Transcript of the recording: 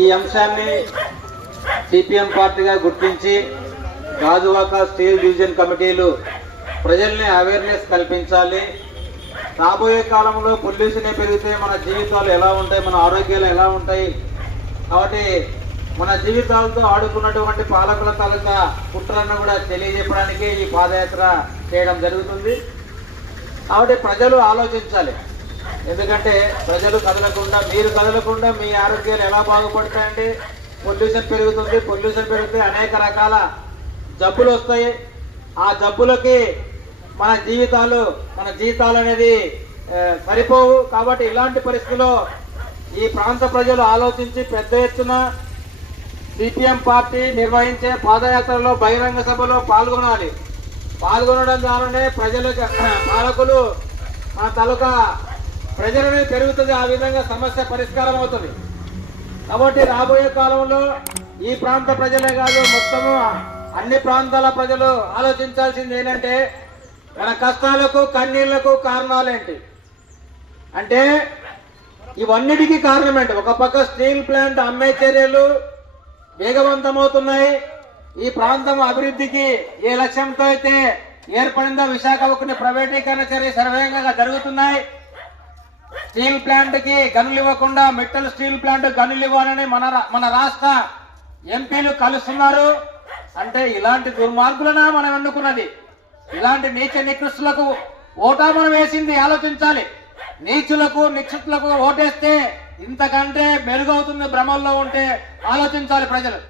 ఈ అంశాన్ని సిపిఎం పార్టీగా గుర్తించి గాజువాక స్టీల్ డివిజన్ కమిటీలు ప్రజల్ని అవేర్నెస్ కల్పించాలి. రాబోయే కాలంలో పొల్యూషన్ పెరిగితే మన జీవితాలు ఎలా ఉంటాయి, మన ఆరోగ్యాలు ఎలా ఉంటాయి. కాబట్టి మన జీవితాలతో ఆడుకున్నటువంటి పాలకుల తాలూకా కుట్రలను కూడా తెలియజెప్పడానికి ఈ పాదయాత్ర చేయడం జరుగుతుంది. కాబట్టి ప్రజలు ఆలోచించాలి. ఎందుకంటే ప్రజలు కదలకుండా, మీరు కదలకుండా మీ ఆరోగ్యాలు ఎలా బాగుపడతాయండి? పొల్యూషన్ పెరుగుతుంది. పొల్యూషన్ పెరిగితే అనేక రకాల జబ్బులు వస్తాయి. ఆ జబ్బులకి మన జీవితాలు అనేది సరిపోవు. కాబట్టి ఇలాంటి పరిస్థితుల్లో ఈ ప్రాంత ప్రజలు ఆలోచించి పెద్ద ఎత్తున సిపిఎం పార్టీ నిర్వహించే పాదయాత్రలో బహిరంగ సభలో పాల్గొనాలి. పాల్గొనడం ద్వారానే ప్రజలకు పాలకులు మన తాలూకా ప్రజలనే పెరుగుతుంది. ఆ విధంగా సమస్య పరిష్కారం అవుతుంది. కాబట్టి రాబోయే కాలంలో ఈ ప్రాంత ప్రజలే కాదు, మొత్తము అన్ని ప్రాంతాల ప్రజలు ఆలోచించాల్సింది ఏంటంటే మన కష్టాలకు కన్నీళ్లకు కారణాలేంటి అంటే ఇవన్నిటికీ కారణం ఏంటి? ఒక పక్క స్టీల్ ప్లాంట్ అమ్మే చర్యలు వేగవంతమవుతున్నాయి. ఈ ప్రాంతం అభివృద్ధికి ఏ లక్ష్యంతో అయితే ఏర్పడిందో విశాఖ ఉక్కుని ప్రైవేటీకరణ చర్య సర్వేగంగా జరుగుతున్నాయి. స్టీల్ ప్లాంట్ కి గనులు ఇవ్వకుండా మెటల్ స్టీల్ ప్లాంట్ గనులు ఇవ్వాలని మన రాష్ట్ర ఎంపీలు కలుస్తున్నారు. అంటే ఇలాంటి దుర్మార్గులనా మనం ఎన్నుకున్నది? ఇలాంటి నీచ నికృష్టులకు ఓటా మనం వేసింది? ఆలోచించాలి. నీచులకు నిక్షులకు ఓటేస్తే ఇంతకంటే మెరుగవుతుంది భ్రమల్లో ఉంటే ఆలోచించాలి ప్రజలు.